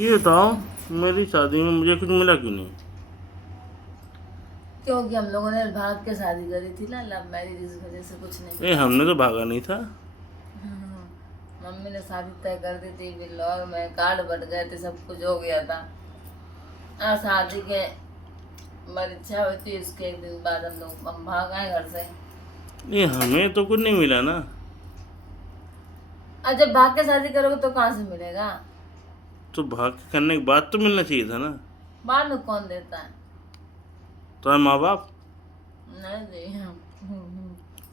ये बताओ, मेरी शादी में मुझे कुछ मिला क्यों नहीं? क्योंकि हम लोगों ने भाग के शादी करी थी ना, लव मैरिज, इस वजह से कुछ नहीं ये मिला। हमने तो भागा नहीं था। मम्मी ने शादी तय कर दी थी, बिल्लौर में कार्ड बट गए थे, सब कुछ हो गया था। शादी के हमारी इच्छा हुई थी, उसके एक दिन बाद हम भाग आए घर से। ये हमें तो कुछ नहीं मिला ना। और जब भाग के शादी करोगे तो कहाँ से मिलेगा? तो भाग के करने के बाद तो मिलना चाहिए था ना। बाद में कौन देता है? तुम्हारे माँ बाप नहीं नहीं।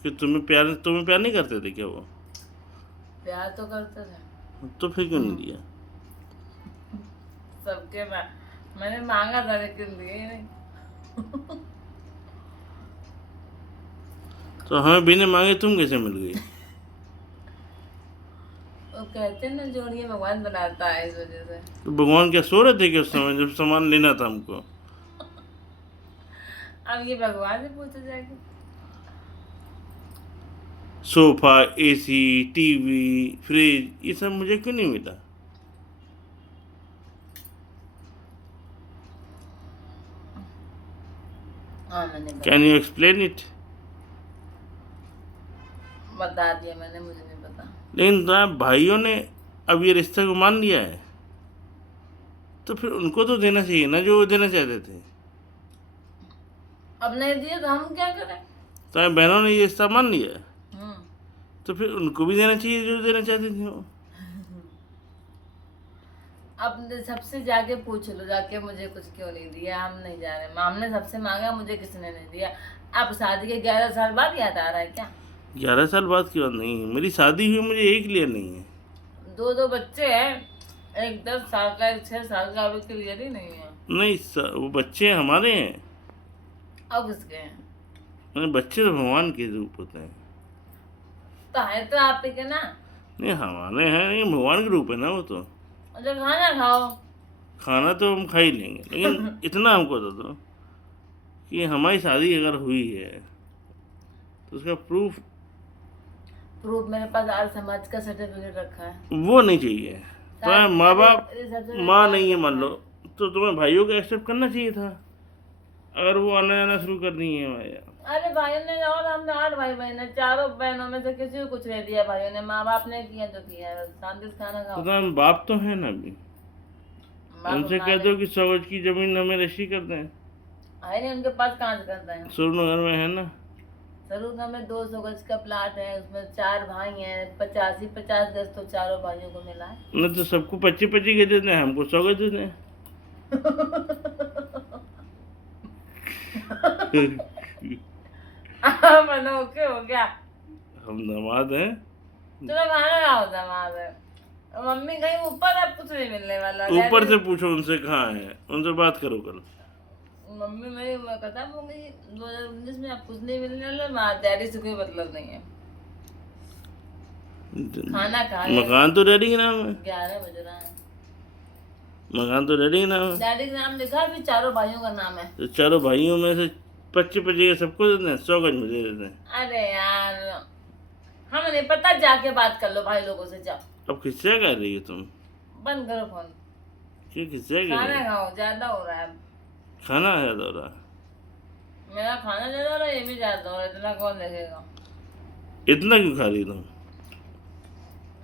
कि तुम्हें प्यार नहीं करते थे क्या वो? प्यार तो करते थे। तो फिर क्यों नहीं दिया? सबके मैंने मांगा था लेकिन दिए ही नहीं। तो हमें बिना मांगे तुम कैसे मिल गई? वो कहते हैं ना, जोड़िए भगवान बनाता है, इस वजह से। तो भगवान क्या सो रहे थे कि उस समय जब सामान लेना था हमको? अब ये भगवान से पूछा जाएगा। सोफा, एसी, टीवी, फ्रिज, ये सब मुझे क्यों नहीं मिला? हाँ, मैंने कैन यू एक्सप्लेन इट? बता दिया मैंने, मुझे नहीं पता। लेकिन तुम्हारे भाइयों ने अब ये रिश्ते को मान लिया है, तो फिर उनको तो देना चाहिए ना जो वो देना चाहते थे। अब नहीं दिए तो हम क्या करें? तुम्हारी बहनों ने ये रिश्ता मान लिया है, हम्म। तो फिर उनको भी देना चाहिए जो देना चाहते थे वो। अब सबसे जाके पूछ लो, जाके मुझे कुछ क्यों नहीं दिया, हम नहीं जा रहे। हमने सबसे मांगा, मुझे किसी ने नहीं दिया। अब शादी के 11 साल बाद याद आ रहा है क्या? 11 साल बाद की बात नहीं है, मेरी शादी हुई, मुझे एक क्लियर नहीं है। दो दो बच्चे हैं, एक 10 साल का, एक 6 साल का, अभी क्लियर ही नहीं है। नहीं वो बच्चे हमारे हैं। अब किसके हैं? बच्चे तो भगवान के रूप होते हैं। तो है तो आप ही के ना। नहीं हमारे हैं, नहीं भगवान के रूप है ना वो तो। और जो खाना खाओ। खाना तो हम खा ही लेंगे, लेकिन इतना हमको बता दो कि हमारी शादी अगर हुई है तो उसका प्रूफ। प्रूफ मेरे पास आर्य समाज का सर्टिफिकेट रखा है। वो नहीं चाहिए। तुम्हारे माँ बाप रिसेप्शन में माँ कार्ड नहीं है मान रखा लो, है। तो तुम्हें भाइयों को एक्सेप्ट करना चाहिए था अगर वो आना जाना शुरू कर दी है हमारे यहाँ। अरे भाइयों ने, और हमने 8 भाई बहन है, चारों बहनों में से किसी को कुछ नहीं दिया भाइयों ने। माँ बाप ने किया जो किया है, बस शांति से खाना तो खाओ। तुम्हारे बाप तो है ना अभी, बाप उनसे कह हमारे दो कि 100 गज की जमीन हमें रजिस्ट्री कर दें। है नहीं, उनके पास कहाँ से करते हैं? सूरनगर में है ना। सरूगा में 200 गज का प्लाट है, उसमें 4 भाई हैं, 50 गज तो चारों भाइयों को मिला है। नहीं तो सबको 25-25 गज दे दें, हमको 100 गज दे दें। मनोखे हो गया। हम दामाद हैं। चलो खाना खाओ, दमाद है। मम्मी कहीं ऊपर, अब कुछ नहीं मिलने वाला। ऊपर डैडी, से पूछो उनसे कहाँ है, उनसे बात करो कल। मम्मी मेरी उम्र खत्म हो गई 2019 में, अब कुछ नहीं मिलने वाला। माँ डैडी से कोई मतलब नहीं है। खाना खा ले। मकान तो डैडी के नाम है। 11 बज रहा है। मकान तो डैडी के नाम है। डैडी का नाम लिखा है, फिर चारों भाइयों का नाम है। तो चारों भाइयों में से 25-25 सबको दे दें, 100 गज मुझे दे दें। अरे यार, हमें नहीं पता, जाके बात कर लो भाई लोगों से, जाओ। अब किससे कर रही हो तुम? बंद करो फोन। क्यों किससे कर रही खाना हो? खाओ, ज्यादा हो रहा है। खाना है हो रहा है। मेरा खाना ज्यादा हो रहा है, ये भी ज्यादा हो रहा है, इतना कौन देखेगा? इतना क्यों खा रही तुम?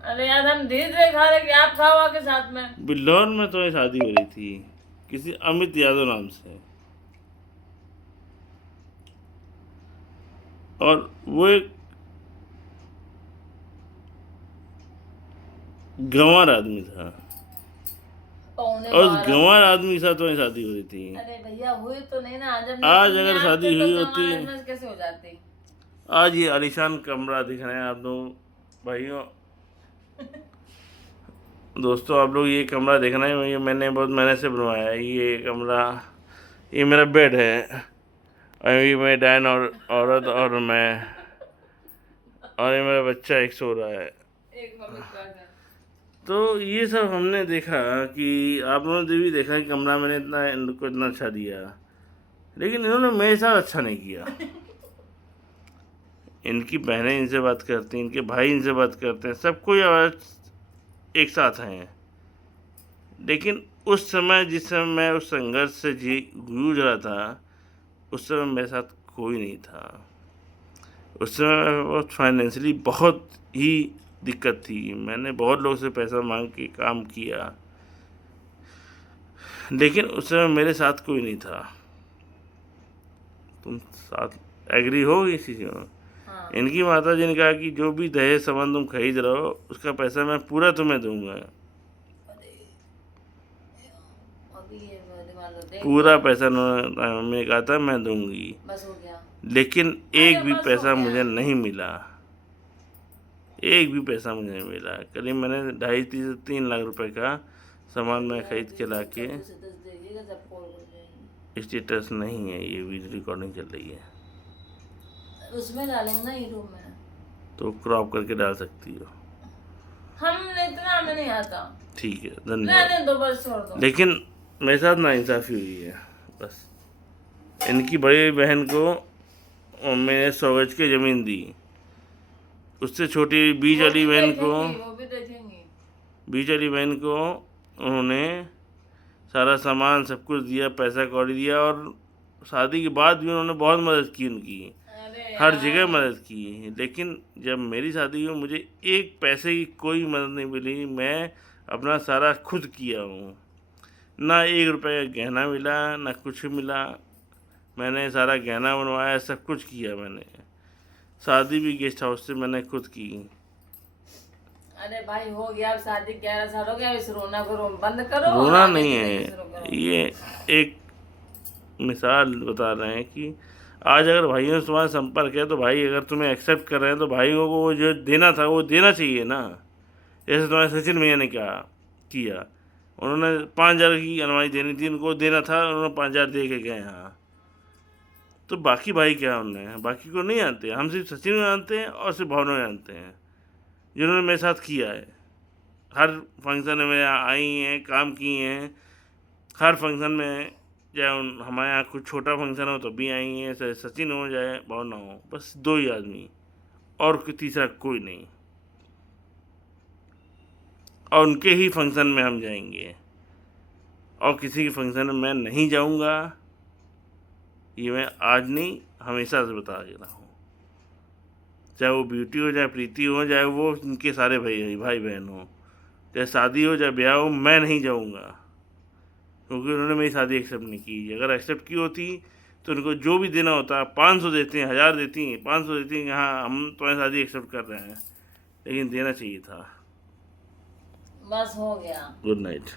अरे यार, हम धीरे धीरे खा रहे कि आप खाओ आके साथ में। बिल्लौर में तुम्हारी शादी हो रही थी किसी अमित यादव नाम से, और वो एक गंवार आदमी था, पौने और उस 12 गंवार बजे। आदमी के साथ तुम्हारी शादी हो रही थी। अरे भैया, हुई तो नहीं ना। जब आज नसीब में अगर आते शादी तो हुई होती, हमारे में कैसे हो जाती? आज ये आलीशान कमरा दिख रहे हैं आप दोनों भाइयों, दोस्तों आप लोग ये कमरा देख रहे हैं, ये मैंने बहुत मेहनत से बनवाया है ये कमरा। ये मेरा बेड है, और ये मेरी डायन और औरत और मैं, और ये मेरा बच्चा एक सो रहा है। एक मिनट का है। तो ये सब हमने देखा कि आप लोगों ने भी देखा कि कमरा मैंने इतना इनको इतना अच्छा दिया, लेकिन इन्होंने मेरे साथ अच्छा नहीं किया। इनकी बहनें इनसे बात करती हैं, इनके भाई इनसे बात करते हैं, सब कोई आज एक साथ हैं, लेकिन उस समय जिस समय मैं उस संघर्ष से जूझ रहा था, उस समय मेरे साथ कोई नहीं था। उस समय बहुत फाइनेंशियली बहुत ही दिक्कत थी। मैंने बहुत लोगों से पैसा मांग के काम किया, लेकिन उस समय मेरे साथ कोई नहीं था। तुम साथ एग्री हो इस चीज़ में? हाँ। इनकी माता जी ने कहा कि जो भी दहेज सामान तुम खरीद रहे हो उसका पैसा मैं पूरा तुम्हें दूंगा। अभी ये मेरे मान लो देख पूरा पैसा उन्होंने कहा था मैं दूंगी, बस हो गया। लेकिन अरे एक भी बस हो पैसा गया। मुझे नहीं मिला। एक भी पैसा मुझे नहीं मिला। करीब मैंने 2.5 से 3 लाख रुपए का सामान मैं खरीद के ला के, स्टेटस नहीं है, ये वीडियो रिकॉर्डिंग चल रही है उसमें डालेंगे ना यूट्यूब में, तो क्रॉप करके डाल सकती हो। हम इतना हमें नहीं आता। ठीक है, धन्यवाद। रहने दो, बस छोड़ दो। लेकिन मेरे साथ नाइंसाफ़ी हुई है। बस इनकी बड़ी बहन को मैंने 100 गज की ज़मीन दी, उससे छोटी बीच वो वाली भी बहन को, देखेंगी, वो भी देखेंगी। बीच वाली बहन को उन्होंने सारा सामान सब कुछ दिया, पैसा कौड़ी दिया, और शादी के बाद भी उन्होंने बहुत मदद की उनकी, अरे हर यार, जगह मदद की। लेकिन जब मेरी शादी हुई मुझे एक पैसे की कोई मदद नहीं मिली। मैं अपना सारा खुद किया हूँ। ना 1 रुपये का गहना मिला, ना कुछ मिला। मैंने सारा गहना बनवाया, सब कुछ किया मैंने। शादी भी गेस्ट हाउस से मैंने खुद की। अरे भाई हो गया, अब शादी 11 साल हो गया, अब इस रोना को बंद करो। रोना आगे नहीं की है, जिंदगी शुरू करो। ये एक मिसाल बता रहे हैं कि आज अगर भाइयों से तुम्हारा संपर्क है तो भाई अगर तुम्हें एक्सेप्ट कर रहे हैं तो भाइयों को वो जो देना था वो देना चाहिए ना। जैसे तुम्हारे सचिन भैया ने क्या किया, उन्होंने 5,000 की अलमारी देनी थी, उनको देना था, उन्होंने 5,000 दे के गए। हाँ, तो बाकी भाई क्या उन्होंने, बाकी को नहीं जानते। हम सिर्फ सचिन को जानते हैं और सिर्फ भावना जानते हैं, जिन्होंने मेरे साथ किया है। हर फंक्शन में आई हैं, काम किए हैं। हर फंक्शन में, चाहे हमारे यहाँ कुछ छोटा फंक्शन हो तो भी आई हैं, चाहे सचिन हो चाहे भावना हो, बस 2 ही आदमी, और कोई तीसरा कोई नहीं। और उनके ही फंक्शन में हम जाएंगे, और किसी के फंक्शन में मैं नहीं जाऊंगा। ये मैं आज नहीं हमेशा से बता दे रहा हूँ। चाहे वो ब्यूटी हो, चाहे प्रीति हो, चाहे वो उनके सारे भाई बहन हो, चाहे शादी हो चाहे ब्याह हो, मैं नहीं जाऊंगा, क्योंकि उन्होंने मेरी शादी एक्सेप्ट नहीं की। अगर एक्सेप्ट की होती तो उनको जो भी देना होता, 500 देती हैं, 1,000 देती हैं, 500 देती हैं कि हाँ हम तुम्हारी शादी एक्सेप्ट कर रहे हैं, लेकिन देना चाहिए था। बस हो गया। Good night.